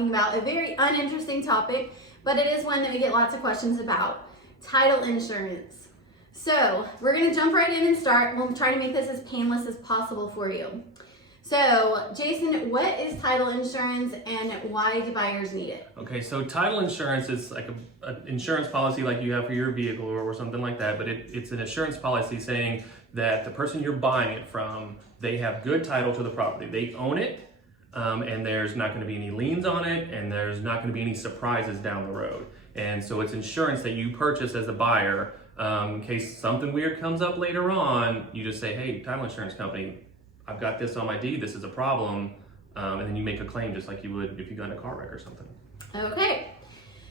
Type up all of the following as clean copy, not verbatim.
talking about a very uninteresting topic, but it is one that we get lots of questions about: title insurance. So we're going to jump right in and start. We'll try to make this as painless as possible for you. So Jason, what is title insurance and why do buyers need it? Okay, so title insurance is like an insurance policy like you have for your vehicle or something like that, but it's an insurance policy saying that the person you're buying it from, they have good title to the property. They own it, and there's not going to be any liens on it, and there's not going to be any surprises down the road. And so it's insurance that you purchase as a buyer in case something weird comes up later on. You just say, hey, title insurance company, I've got this on my deed, this is a problem, and then you make a claim just like you would if you got in a car wreck or something. Okay.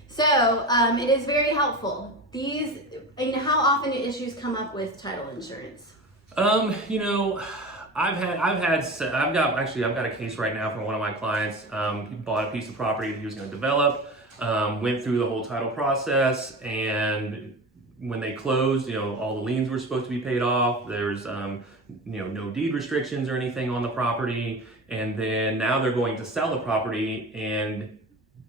So it is very helpful. How often do issues come up with title insurance? I've got a case right now from one of my clients. He bought a piece of property that he was going to develop, went through the whole title process, and when they closed, all the liens were supposed to be paid off. There's no deed restrictions or anything on the property, and then now they're going to sell the property, and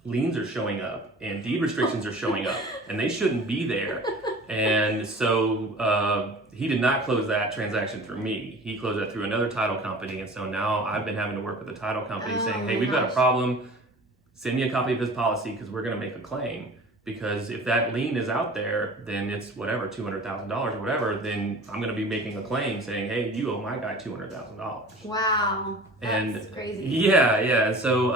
liens are showing up and deed restrictions are showing up, and they shouldn't be there. And so he did not close that transaction through me. He closed that through another title company, and so now I've been having to work with the title company saying, hey, we've got a problem. Send me a copy of his policy because we're going to make a claim. Because if that lien is out there, then it's whatever, $200,000 or whatever, then I'm going to be making a claim saying, hey, you owe my guy $200,000. Wow, that's crazy. Yeah. So,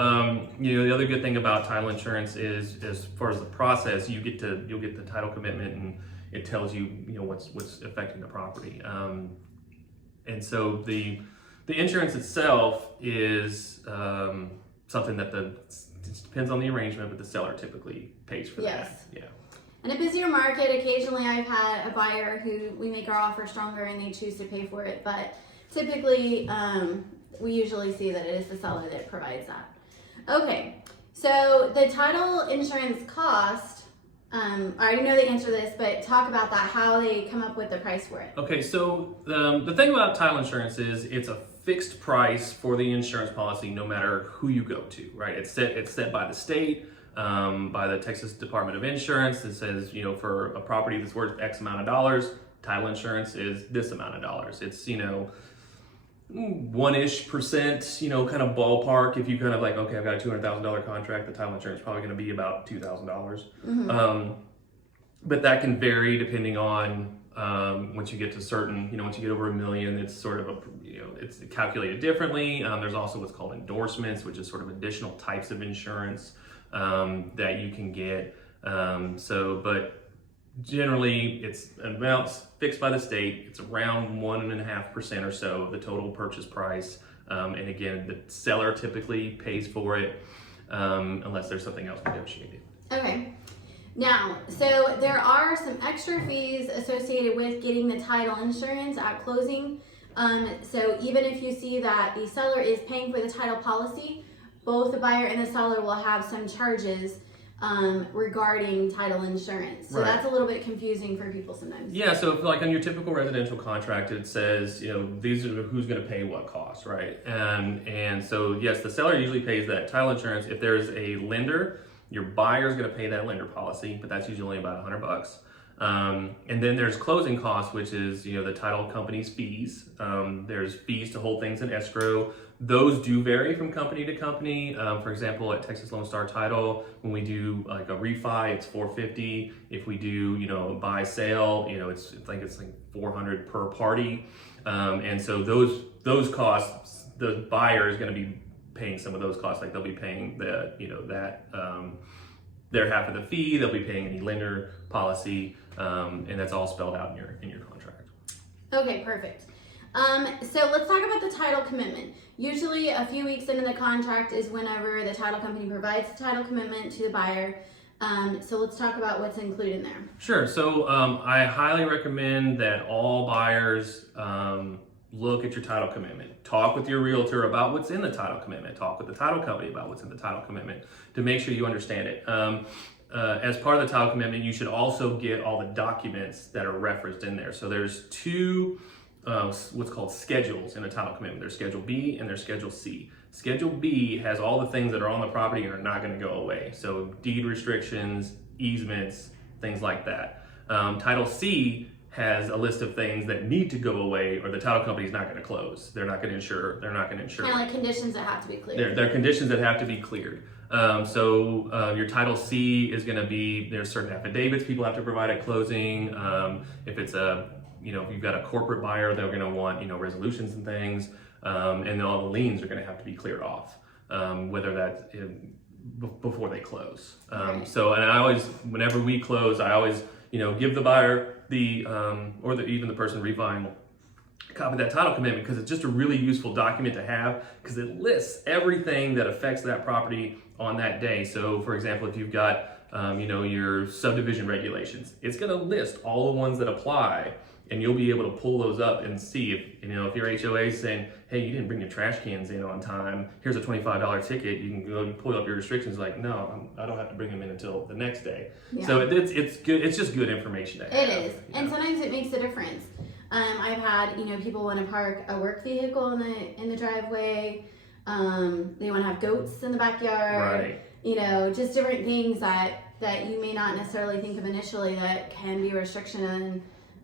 the other good thing about title insurance is, as far as the process, you'll get the title commitment, and it tells you, what's affecting the property. And so the insurance itself is something that it depends on the arrangement, but the seller typically pays for that. Yeah. In a busier market, occasionally I've had a buyer who we make our offer stronger and they choose to pay for it, but typically we usually see that it is the seller that provides that. Okay, so the title insurance cost, I already know the answer to this, but talk about that, how they come up with the price for it. Okay, so the thing about title insurance is it's a fixed price for the insurance policy no matter who you go to, right? It's set by the state, by the Texas Department of Insurance. It says, for a property that's worth X amount of dollars, title insurance is this amount of dollars. It's, 1-ish%, kind of ballpark. If you kind of like, okay, I've got a $200,000 contract, the title insurance is probably going to be about $2,000. Mm-hmm. But that can vary depending on once you get to certain, once you get over $1 million, it's sort of it's calculated differently. There's also what's called endorsements, which is sort of additional types of insurance that you can get. But generally it's amounts fixed by the state. It's around 1.5% or so of the total purchase price. And again, the seller typically pays for it unless there's something else negotiated. Okay. Now, so there are some extra fees associated with getting the title insurance at closing. So even if you see that the seller is paying for the title policy, both the buyer and the seller will have some charges regarding title insurance. So that's a little bit confusing for people sometimes. Yeah, so like on your typical residential contract, it says, these are who's going to pay what cost, right? And so yes, the seller usually pays that title insurance. If there's a lender, your buyer is going to pay that lender policy, but that's usually about $100. And then there's closing costs, which is, the title company's fees. There's fees to hold things in escrow. Those do vary from company to company. For example, at Texas Lone Star Title, when we do like a refi, it's $450. If we do, a buy sale, it's like $400 per party. And so those costs, the buyer is going to be paying some of those costs. Like they'll be paying their half of the fee. They'll be paying any lender policy, and that's all spelled out in your contract. Okay, perfect. So let's talk about the title commitment. Usually a few weeks into the contract is whenever the title company provides the title commitment to the buyer. So let's talk about what's included in there. Sure. So I highly recommend that all buyers look at your title commitment. Talk with your realtor about what's in the title commitment. Talk with the title company about what's in the title commitment to make sure you understand it. As part of the title commitment, you should also get all the documents that are referenced in there. So there's two what's called schedules in a title commitment. There's Schedule B and there's Schedule C. Schedule B has all the things that are on the property and are not going to go away. So deed restrictions, easements, things like that. Title C has a list of things that need to go away or the title company is not going to close. They're not going to insure. They're not going to insure. Kind of like conditions that have to be cleared. They're conditions that have to be cleared. Your Title C is going to be, there's certain affidavits people have to provide at closing. If it's if you've got a corporate buyer, they're going to want, resolutions and things. And then all the liens are going to have to be cleared off, whether that's before they close. Right. And I always, whenever we close, I always, give the buyer even the person refining a copy of that title commitment, because it's just a really useful document to have, because it lists everything that affects that property on that day. So for example, if you've got your subdivision regulations, it's going to list all the ones that apply, and you'll be able to pull those up and see if your HOA is saying, hey, you didn't bring your trash cans in on time, here's a $25 ticket. You can go and pull up your restrictions. Like, no, I don't have to bring them in until the next day. Yeah. So it's good. It's just good information to have. It is, and sometimes it makes a difference. I've had people want to park a work vehicle in the driveway. They want to have goats in the backyard. Right. Just different things that you may not necessarily think of initially that can be a restriction.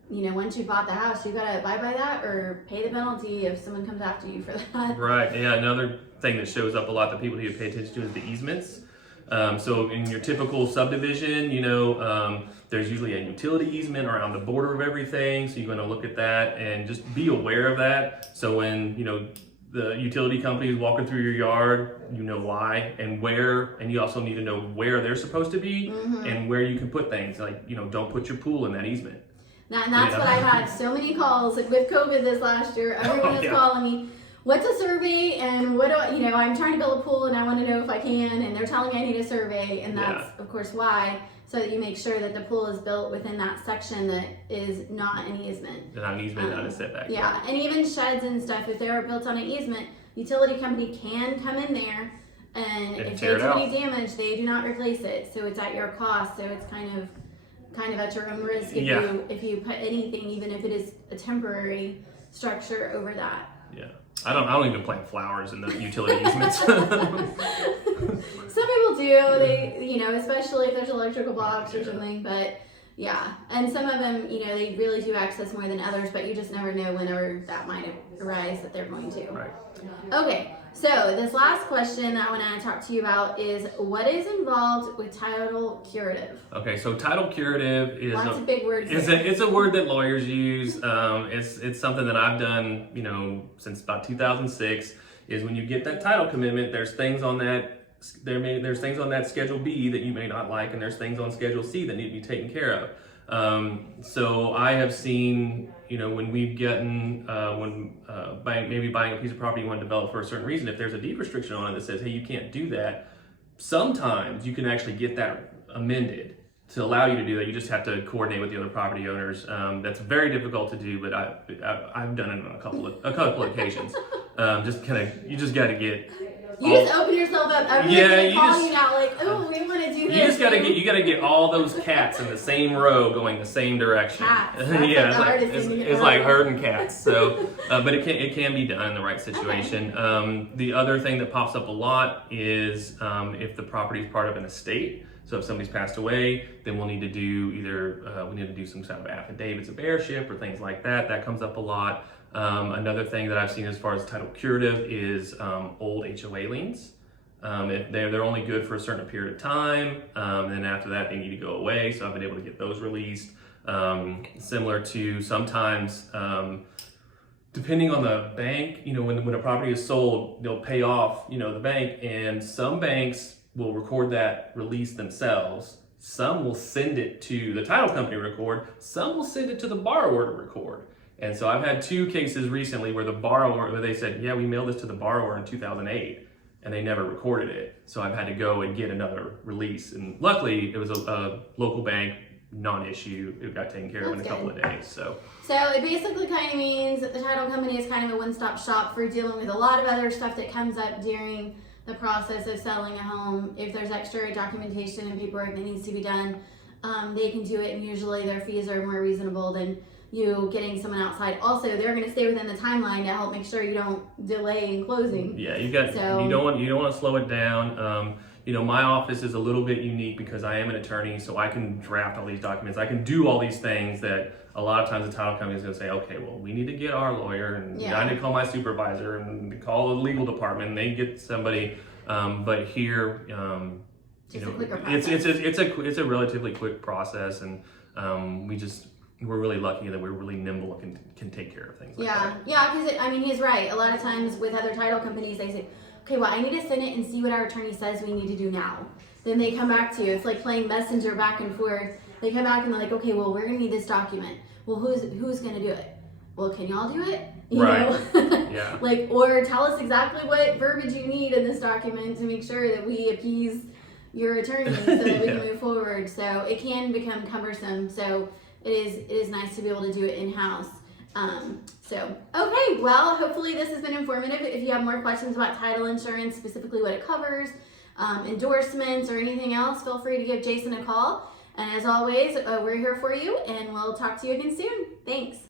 Once you bought the house, you gotta abide by that or pay the penalty if someone comes after you for that. Right. Yeah. Another thing that shows up a lot that people need to pay attention to is the easements. So in your typical subdivision, there's usually a utility easement around the border of everything. So you're going to look at that and just be aware of that. So when, the utility company is walking through your yard, you know why and where, and you also need to know where they're supposed to be and where you can put things. Like, don't put your pool in that easement. And that's what I've had so many calls, like with COVID this last year, everyone is calling me, what's a survey and what do I'm trying to build a pool and I want to know if I can, and they're telling me I need a survey, and that's of course why, so that you make sure that the pool is built within that section that is not an easement. Not an easement, not a setback. Yeah, and even sheds and stuff, if they're built on an easement, utility company can come in there and if they do any damage, they do not replace it. So it's at your cost, so it's kind of at your own risk if you put anything, even if it is a temporary structure, over that. Yeah, I don't even plant flowers in the utility easements. Some people do. They especially if there's electrical blocks or something. But yeah, and some of them they really do access more than others. But you just never know whenever that might arise that they're going to. Right. Okay. So this last question that I want to talk to you about is what is involved with title curative? Okay, so title curative is lots of big words. It's a word that lawyers use. It's something that I've done, since about 2006. Is when you get that title commitment, there's things on that there's things on that Schedule B that you may not like, and there's things on Schedule C that need to be taken care of. So I have seen, when we've gotten, maybe buying a piece of property you want to develop for a certain reason, if there's a deed restriction on it that says, hey, you can't do that, sometimes you can actually get that amended to allow you to do that. You just have to coordinate with the other property owners. That's very difficult to do, but I've done it on a couple of occasions. You just got to get. You just open yourself up. Everybody's calling you now, like, oh, we want to do this. You gotta get all those cats in the same row going the same direction. Cats. It's like herding cats. So, but it can be done in the right situation. Okay. The other thing that pops up a lot is if the property is part of an estate. So if somebody's passed away, then we'll need to do some kind of affidavits of heirship or things like that. That comes up a lot. Another thing that I've seen as far as title curative is old HOA liens. They're only good for a certain period of time, and then after that they need to go away. So I've been able to get those released. Similar to sometimes, depending on the bank, when a property is sold, they'll pay off, the bank, and some banks will record that release themselves. Some will send it to the title company to record. Some will send it to the borrower to record. And so I've had two cases recently where they said, yeah, we mailed this to the borrower in 2008, and they never recorded it. So I've had to go and get another release. And luckily, it was a local bank, non-issue. It got taken care of in a couple of days. So it basically kind of means that the title company is kind of a one-stop shop for dealing with a lot of other stuff that comes up during the process of selling a home. If there's extra documentation and paperwork that needs to be done, they can do it, and usually their fees are more reasonable than you getting someone outside. Also, they're going to stay within the timeline to help make sure you don't delay in closing. Yeah, you don't want to slow it down. My office is a little bit unique because I am an attorney, so I can draft all these documents. I can do all these things that a lot of times the title company is going to say, okay, well, we need to get our lawyer, and I need to call my supervisor and call the legal department, and they get somebody. But here, It's a quicker process. it's a relatively quick process, and we're really lucky that we're really nimble and can take care of things like that. Yeah, because he's right. A lot of times with other title companies, they say, okay, well, I need to send it and see what our attorney says we need to do now. Then they come back to you. It's like playing messenger back and forth. They come back and they're like, okay, well, we're gonna need this document. Well, who's gonna do it? Well, can y'all do it? You know? Yeah. Or tell us exactly what verbiage you need in this document to make sure that we appease your attorney so that we can move forward. So it can become cumbersome. So it is nice to be able to do it in-house. Okay, well, hopefully this has been informative. If you have more questions about title insurance, specifically what it covers, endorsements, or anything else, feel free to give Jason a call. And as always, we're here for you, and we'll talk to you again soon. Thanks.